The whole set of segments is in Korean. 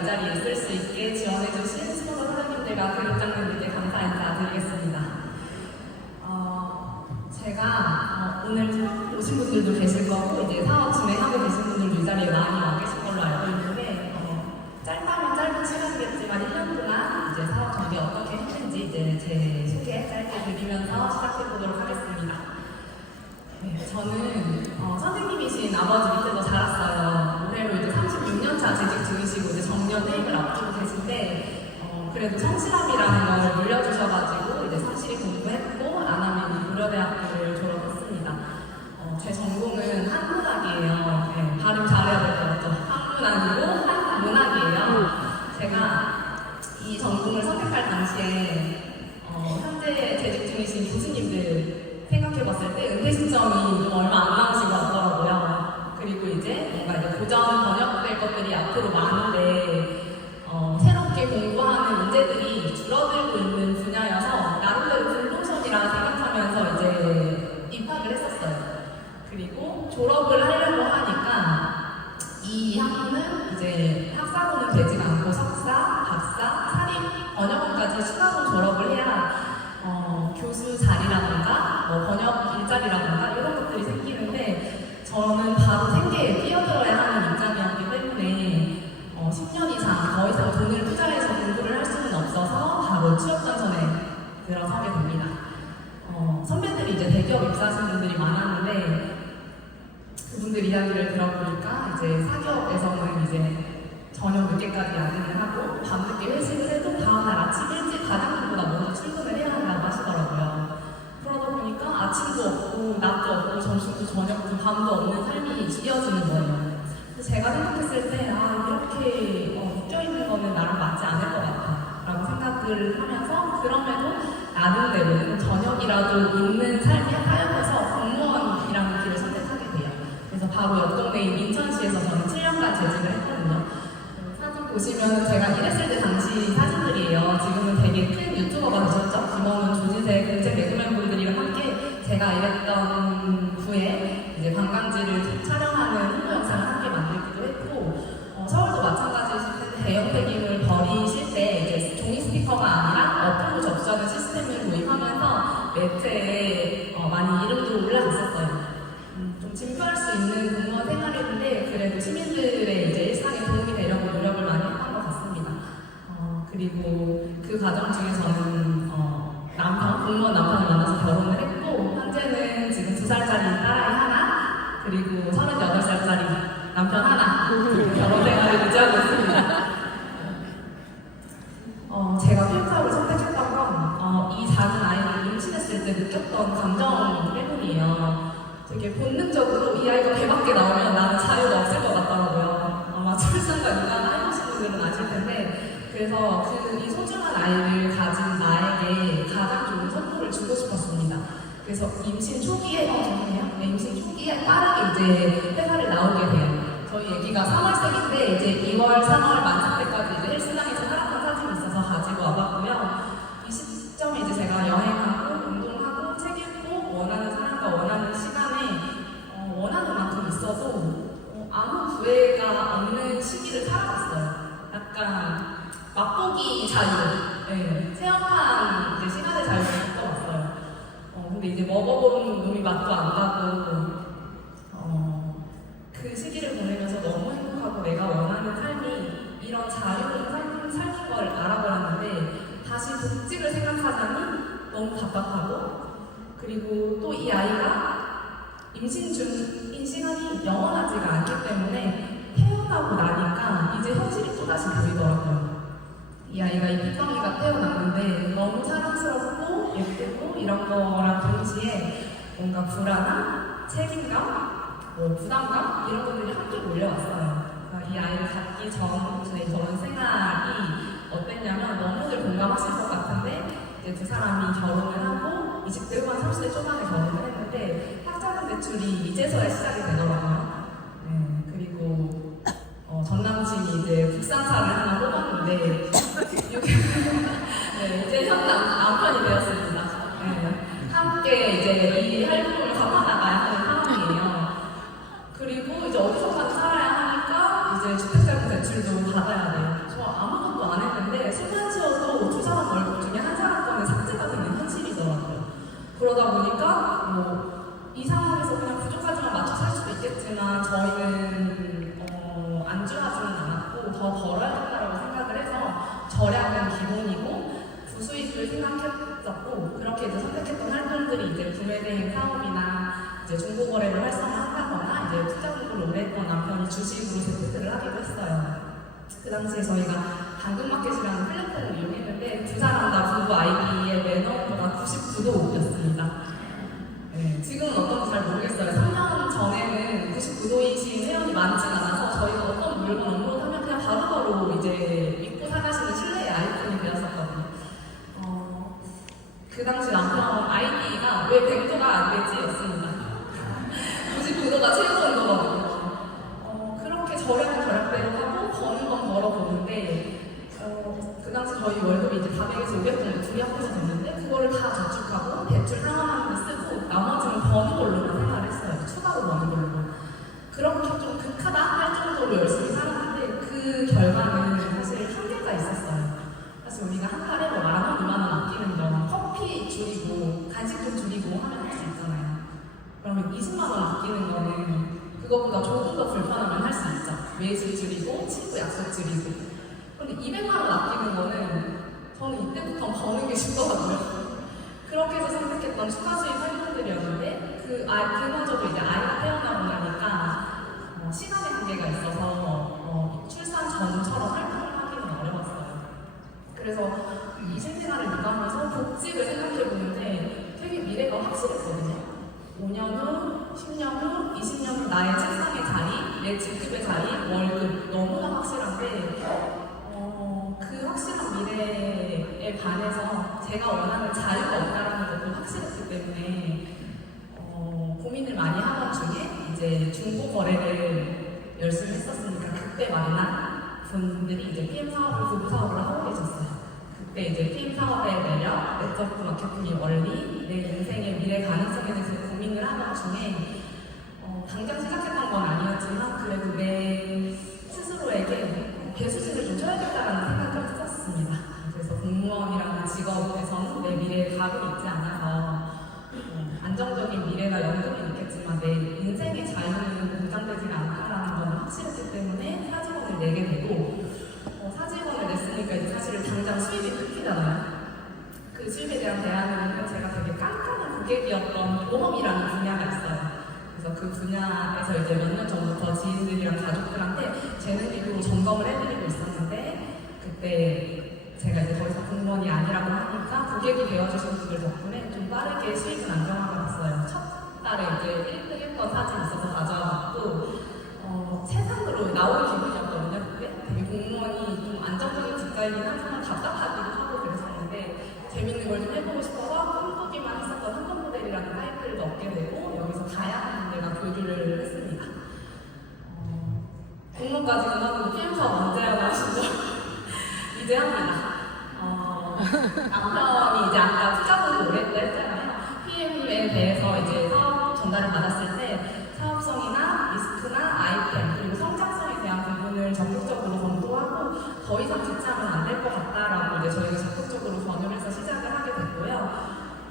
이 자리에 있을 수 있게 지원해주신 스포더 선생님들과 교육장님들께 감사 인사드리겠습니다. 제가 오늘 처음 오신 분들도 계실 거고 이제 사업 진행하고 계신 분들도 이 자리에 많이 와 계신 걸로 알고 있는데 짧다면 짧은 시간이겠지만 1년 동안 이제 사업 전개 어떻게 했는지 이제 제 소개 짧게 드리면서 시작해 보도록 하겠습니다. 네, 저는 선생님이신 아버지 밑에서 자랐어요. 올해로 이제 36년차 재직 중이시고 이제 정년 퇴임을 앞두고 계신데 그래도 성실함이라는 걸 물려주셔가지고 이제 성실히 공부했고 안암인 고려대학교를 졸업했습니다. 제 전공은 한문학이에요. 네, 발음 잘해야 될 것 같죠? 한문학이고 한문학이에요. 제가 이 전공을 선택할 당시에 현재 재직 중이신 교수님들 생각해봤을 때 은퇴 시점이 좀 얼마 안 남으신 것 같더라고요. 그리고 이제 뭔가 이제 고전 번역될 것들이 앞으로 많은데 새롭게 공부하는 문제들이 줄어들고 있는 분야여서 나름대로 블루션이라 생각하면서 이제 입학을 했었어요. 그리고 졸업을 하려고 하니까 이 학부는 이제 학사로는 되지 않고 석사, 박사, 사립, 번역원까지 추가로 졸업을 해야 교수 자리라든가 번역 일자리라든가 이런 것들이 생기는데 저는 바로 생계에 뛰어들어야 하는 입장이었기 때문에 10년 이상 더 이상 돈을 투자해서 공부를 할 수는 없어서 바로 취업전선에 들어서게 됩니다. 선배들이 이제 대기업 입사하신 분들이 많았는데 그분들 이야기를 들어보니까 이제 사기업에서는 이제 저녁 늦게까지 야근을 하고 밤늦게 회식을 해도 다음날 아침 일찍 가족들보다 먼저 출근을 해야 한다고 하시더라고요. 그러다 보니까 아침도 없고 낮도 없고 점심도 저녁도 밤도 없는 삶이 지겨지는 거예요. 그래서 제가 생각했을 때 이렇게 묶여있는 거는 나랑 맞지 않을 것 같아 라고 생각을 하면서 그럼에도 나름대로 저녁이라도 있는 삶에 하여해서 공무원이라는 길을 선택하게 돼요. 그래서 바로 옆 동네인 인천시에서 저는 7년간 재직을 했거든요. 사진 보시면 제가 일했을 때 당시 사진들이에요. 지금은 되게 큰 유튜버가 되셨죠? 김원훈, 조지세, 공채 개그맨 분들이랑 함께 제가 일했던 부에 이제 관광지를 촬영하는 홍보 영상을 함께 만들기도 했고 서울도 마찬가지일 텐데 대형 폐기물 버리실 때 이제 종이 스티커가 아니라 어플로 접수하는 시스템을 도입하면서 매체에 많이 이름도 올라갔었어요. 좀 진표할 수 있는 공무원 생활이었는데 그래도 시민들의 이제 일상에 도움이 되려고 노력을 많이 했던 것 같습니다. 그리고 그 과정 중에 저는 공무원 남편을 만나서 결혼을 했고 현재는 지금 2살짜리 딸아이 하나 그리고 38살짜리 남편 하나 결혼 생활을 유지하고 있습니다. 제가 필사를 선택했던 건 이 작은 아이를 임신했을 때 느꼈던 감정 때문이에요. 되게 본능적으로 이 아이가 배 밖에 나오면 나는 자유가 없을 것 같더라고요. 아마 출산과 육아를 해보신 분들은 아실 텐데 그래서 이 소중한 아이를 가진 나에게 가장 좋은 선물을 주고 싶었습니다. 그래서 임신 초기에 임신 초기에 빠르게 이제 회사를 나오게 돼요. 저희 애기가 3월생인데 이제 2월, 3월 만삭 때까지 이제 헬스장에서 살았던 사진이 있어서 가지고 와봤고요. 이 시점에 이제 제가 여행하고 운동하고 책 읽고 원하는 사람과 원하는 시간에 원하는 만큼 있어도 아무 구애가 없는 시기를 살아봤어요. 약간 맛보기 자유, 체험한 시간의 자유를 겪어봤어요. 근데 이제 먹어본 놈이 맛도 안 나고 그 시기를 보내면서 너무 행복하고 내가 원하는 삶이 이런 자유로운 삶을 사는 걸 알아버렸는데 다시 복직을 생각하자니 너무 답답하고 그리고 또 이 아이가 임신 중인 시간이 영원하지가 않기 때문에 태어나고 나니까 이제 현실이 또다시 보이더라고요. 이 아이가 이 빗방이가 태어났는데 너무 사랑스럽고 예쁘고 이런 거랑 동시에 뭔가 불안함, 책임감, 부담감 이런 것들이 함께 몰려왔어요. 그러니까 이 아이를 갖기 전에 저런 생활이 어땠냐면 너무들 공감하실 것 같은데 이제 두 사람이 결혼을 하고 20대 후반 30대 초반에 결혼을 했는데 학자금 대출이 이제서야 시작이 되더라고요. 그리고 전 남친이 이제 국산차를 하나 뽑았는데 이제 현 남편이 되었습니다. 함께 이제 이 할부를 갚아나가야 하는 상황이에요. 그리고 이제 어디서까지 살아야 하니까 이제 주택자금 대출도 받아야 돼요. 수익을 생각했었고 그렇게 이제 선택했던 활동들이 이제 구매대행 사업이나 이제 중고거래를 활성화한다거나 이제 투자 공부를 오래 했던 남편이 주식으로 재테크를 하기도 했어요. 그 당시에 저희가 당근마켓이라는 플랫폼을 이용했는데 두 사람 다 부부 아이디의 매너가 99도였습니다. 네, 지금은 어떤지 잘 모르겠어요. 3년 전에는 99도이신 회원이 많진 않아서 저희가 어떤 물건 업로드하면 그냥 바로바로 이제 믿고 사가시는 신뢰의 아이콘이 되었었거든요. 그 당시 남편 아이디가 왜 100도가 안 되지? 였습니다. 99도가 최고인 거거든요. 그렇게 저렴한 절약대로 하고 버는 건 벌어보는데 그 당시 저희 월급이 이제 400에서 500 정도 둘이 합해서 됐는데 그거를 다 저축하고 대출 상환하는 거 쓰고 나머지는 버는 걸로만 생각을 했어요. 추가로 버는 걸로. 그렇게 좀 극하다 할 정도로 열심히 살았는데 그 결과는 사실 한계가 있었어요. 사실 우리가 한 달에 뭐 10,000원, 20,000원 아끼는 건 커피 줄이고 간식 좀 줄이고 하면 할 수 있잖아요. 그러면 20만 원 아끼는 거는 그것보다 조금 더 불편하면 할 수 있죠. 외식 줄이고 친구 약속 줄이고. 그런데 200만 원 아끼는 거는 저는 이때부터 버는 게 쉽더라고요. 그렇게 해서 선택했던 추가 수익 활동들이었는데 그마저도 이제 아이가 태어나고 나니까 시간의 한계가 있어서 출산 전처럼 활동을 하기는 어려웠어요. 그래서 이 신생아를 육아하면서 복직을 생각해보는데 되게 미래가 확실했거든요. 5년 후, 10년 후, 20년 후 나의 책상의 자리, 내 직급의 자리, 월급 너무나 확실한데 그 확실한 미래에 반해서 제가 원하는 자유가 없다는 것도 확실했기 때문에 고민을 많이 하던 중에 이제 중고 거래를 열심히 했었으니까 그때 만난 분들이 이제 PM 사업을 부부 사업을 하고 계셨어요. 그때 이제 PM 사업의 매력, 네트워크 마케팅의 원리, 내 인생의 미래 가능성에 대해서 고민을 하던 중에 당장 시작했던 건 아니었지만 그래도 내 스스로에게 배수진을 좀 쳐야겠다라는 생각을 했었습니다. 그래서 공무원이라는 직업에서는 내 미래에 답이 있지 않아서 안정적인 미래가 연금이 있겠지만 내 인생의 자유는 보장되지 않다라는 건 확실했기 때문에 사직원을 내게 되고 사직원을 냈으니까 이제 사실은 당장 수입이 끊기잖아요. 그 수입에 대한 대안은 제가 되게 깐깐한 고객이었던 보험이라는 분야가 있어요. 그래서 그 분야에서 이제 몇 년 전부터 지인들이랑 가족들한테 재능 기부로 점검을 해드리고 있었는데 그때 제가 이제 더 이상 공무원이 아니라고 하니까 고객이 되어주신 분들 덕분에 좀 빠르게 수익은 안정화가 됐어요. 첫 달에 이제 1등 1번 사진 있어서 가져와갖고 세상으로 나올 기분이었거든요. 그때 되게 공무원이 좀 안정적인 직장이긴 하지만 답답하기도 하고 그랬었는데 재밌는 걸 좀 해보고 싶어서 꿈꾸기만 했었던 한번 모델이라는 타이틀도 얻게 되고 여기서 다양한 분들과 교류를 했습니다. 공무원까지 그만두고 PM 사업 언제 하고 하시죠? 이제 합니다. 남편이 이제 아까 투자도 오래 했잖아요. PM에 대해서 이제 사업 전달을 받았을 때 사업성이나 리스크나 아이템 그리고 성장성에 대한 부분을 적극적으로 검토하고 더 이상 지체하면 안 될 것 같다라고 이제 저희가 적극적으로 권유해서 시작을 하게 됐고요.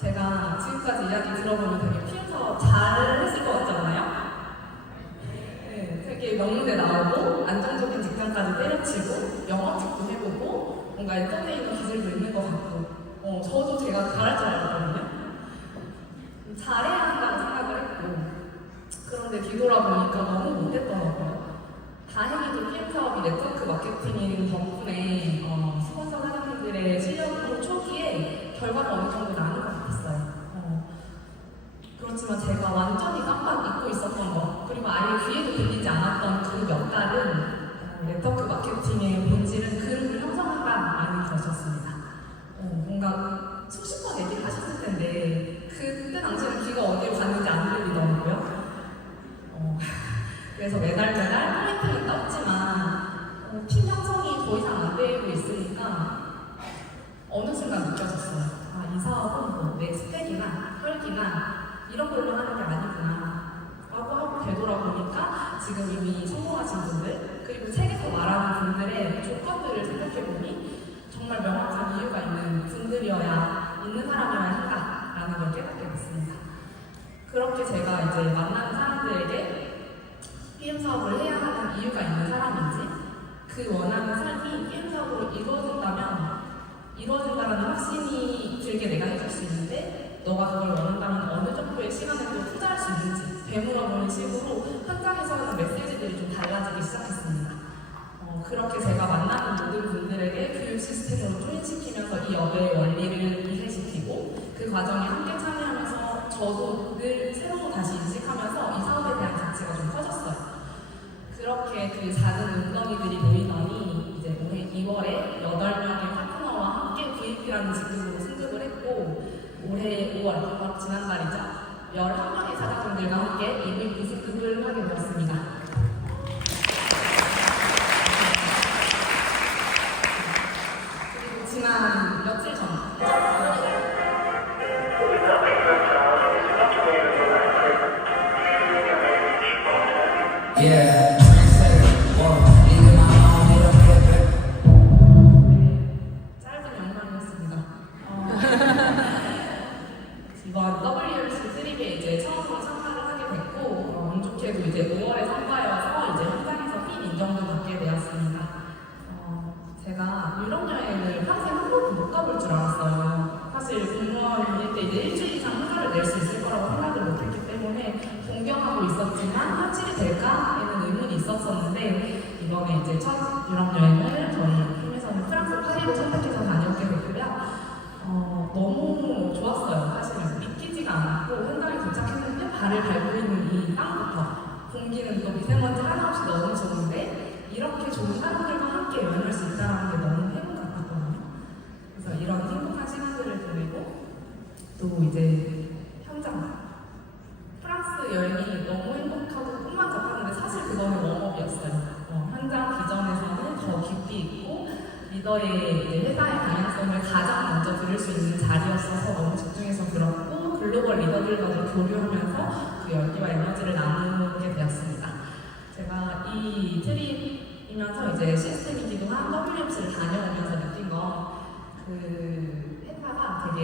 제가 지금까지 이야기 들어보면 되게 PM 사업 잘 했을 것 같잖아요. 네, 되게 명문대 나오고 안정적인 직장까지 때려치고 영업직도 해보고 뭔가 인터넷 있는 기술도 있는 것 같고 저도 제가 잘할 줄 알았거든요. 잘해야 한다고 생각을 했고 그런데 뒤돌아보니까 너무 못했더라고요. 다행히도 PM 사업이 네트워크 마케팅인 덕분에 스폰서 사장님들의 실력으로 초기에 결과가 어느 정도 나는 것 같았어요. 그렇지만 제가 완전히 깜빡 잊고 있었던 것 그리고 아예 귀에도 들리지 않았던 그 몇 달은 네트워크 마케팅의 본질은 그룹을 형성한다라는 것이었습니다. 뭔가 수십 번 얘기를 하셨을 텐데 그때 당시에는 귀가 어디로 갔는지 안 들리더라고요. 그래서 매달 포인트는 떴지만 팀 형성이 더 이상 안 되고 있으니까 어느 순간 느껴졌어요. 이 사업은 내 스펙이나 혈기나 이런 걸로 하는 게 아니구나 라고 하고 되돌아보니까 지금 이미 성공하신 분들 그리고 책에서 말하는 분들의 조건들을 생각해보니 정말 명확한 이유가 있는 분들이어야 있는 사람이어야 한다라는 걸 깨닫게 됐습니다. 그렇게 제가 이제 만나는 사람들에게 PM 사업을 해야 하는 이유가 있는 사람인지 그 원하는 삶이 PM 사업으로 이루어진다는 확신이 그렇게 제가 만나는 모든 분들에게 교육 시스템으로 조인시키면서 이 업의 원리를 이해시키고 그 과정에 함께 참여하면서 저도 늘 새로운 다시 인식하면서 이 사업에 대한 가치가 좀 커졌어요. 그렇게 그 작은 웅덩이들이 모이더니 이제 올해 2월에 8명의 파트너와 함께 VP라는 직급으로 승급을 했고 올해 5월, 바로 지난달이죠. 11명의 사장님들과 함께 EVP 승급을 하게 되었습니다. 그리고 지난 며칠 전 Yeah. 짧은 영상이었습니다. 이번 WRC 트립에 이제 처음으로 참가를 하게 됐고 운 좋게도 이제 5월에 참가여서 이제 현장에서 핀 인정도 받게 되었습니다. 제가 유럽 여행을 평생 한 번도 못 가볼 줄 알았어요. 사실 공무원일 때 이제 일주일 이상 휴가를 낼 수 있을 거라고 생각을 못했기 때문에 동경하고 있었지만 현실이 될까에는 의문이 있었었는데 이번에 이제 첫 유럽 여행을 저희 팀에서는 프랑스 파리를 선택해서 다녀오게 됐고요. 너무 좋았어요. 사실은 믿기지가 않았고 현장에 도착했는데 발을 밟고 있는 이 땅부터 공기는 또 미세먼지 하나 없이 너무 좋은데 이렇게 좋은 사람들과 함께 여행할 수 있다는 게 너무 행복 같았거든요. 그래서 이런 행복한 시간들을 보내고 또 이제 현장 프랑스 여행이 너무 행복하고 꿈만 같았는데 사실 그거는 웜업이었어요. 현장 비전에서는 더 깊이 있고 리더의 회사의 방향성을 가장 먼저 들을 수 있는 자리였어서 너무 집중해서 들었고 글로벌 리더들과도 교류하면서 그 열기와 에너지를 나누게 되었습니다. 제가 이 트립이면서 이제 시스템이기도 한 WMC를 다녀오면서 느낀 건 그 회사가 되게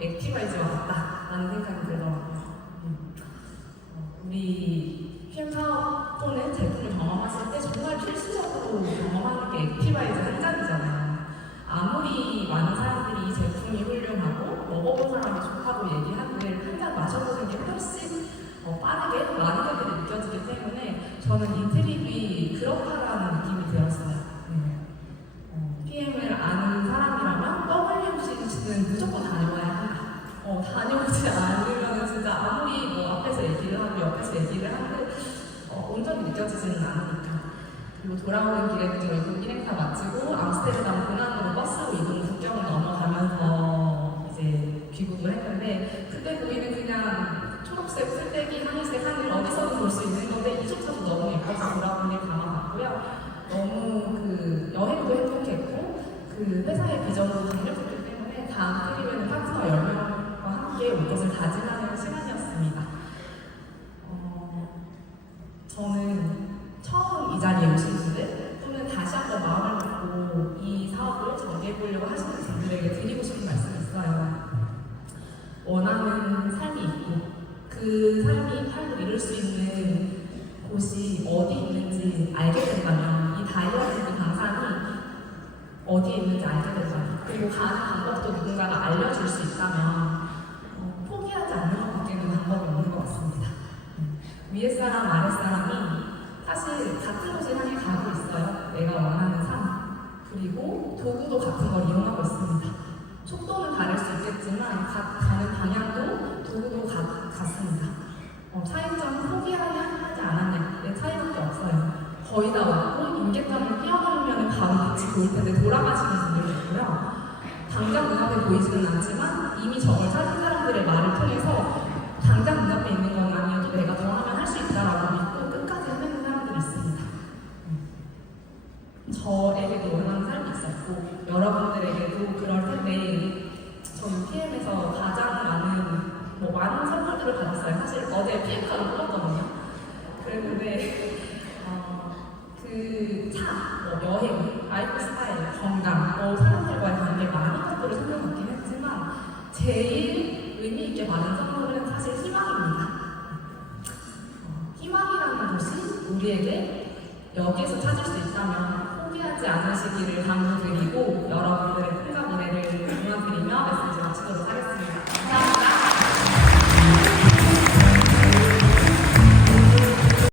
액티바이즈와 같다라는 생각이 들더라고요. 우리 PM 사업 또는 제품을 경험했을 때 정말 필수적으로 경험하는 게 액티바이즈 한 잔이잖아요. 아무리 많은 사람들이 이 제품이 훌륭하고 먹어본 사람이 좋다고 얘기하는데 한 잔 마셔보는 게 훨씬 빠르게 많은 것들이 느껴지기 때문에 저는 이 트립이 그렇다라는 느낌이 들었어요. PM을 아는 사람이라면 WMC는 무조건 다녀와야 한다. 다녀오지 않으면 진짜 아무리 뭐 앞에서 얘기를 하고 옆에서 얘기를 하고 온전히 느껴지지는 않으니까. 그리고 돌아오는 길에 저희 일행사 마치고 암스테르담 공항으로 버스로 이동 국경을 넘어가면서 이제 귀국을 했는데 그때 보이는 그냥 초록색, 풀떼기, 하늘색 하늘 어디서도 볼 수 있는 건데 이조차도 너무 예뻐서 돌아오는 길 감아봤고요. 너무 그 여행도 행복했고 그 회사의 비전도 강력했기 때문에 다음 트립에는 파트너 10명과 함께 올 것을 다짐하는 시간이었습니다. 저는 처음 이 자리에 오신 분들 또는 다시 한번 마음을 먹고 이 사업을 전개해보려고 하시는 분들에게 드리고 싶은 말씀이 있어요. 원하는 삶이 있고 그 삶이 팔로 이룰 수 있는 곳이 어디 있는지 알게 된다면 이 다이어트 강산이 어디에 있는지 알게 된다면 그리고 가는 방법도 누군가가 알려줄 수 있다면 포기하지 않는 것밖에는 방법이 없는 것 같습니다. 위에 사람, 아래 사람이 사실 같은 곳을 향해 가고 있어요. 내가 원하는 삶. 그리고 도구도 같은 걸 이용하고 있습니다. 속도는 다를 수 있겠지만 가는 방향도 도구도 같습니다. 차이점은 포기하냐 하지 않았냐의 차이밖에 없어요. 거의 다 왔고 임계점을 뛰어넘으면 바로 빛이 보일 텐데 돌아가시는 분들도 있고요. 당장 눈앞에 보이지는 않지만 이미 저걸 찾은 사람들의 말을 통해서 당장 눈앞에 있는 건 아니어도 내가 더 하면 할 수 있다라고 믿고 끝까지 해내는 사람들이 있습니다. 저에게도 원하는 삶이 있었고 여러분들에게도 그럴 텐데 저희 PM에서 가장 많은 선물들을 받았어요. 사실 어제 PM카를 뽑았거든요. 그랬는데 그 차, 여행, 라이프 스타일, 건강, 사람들과의 관계 많은 것들을 선물받긴 했지만 제일 의미 있게 받은 선물은 사실 희망입니다. 희망이라는 것이 우리에게 여기에서 찾을 수 있다면 포기하지 않으시기를 당부드리고 여러분들의 꿈과 미래를 응원드리며 메시지 마치도록 하겠습니다. 감사합니다.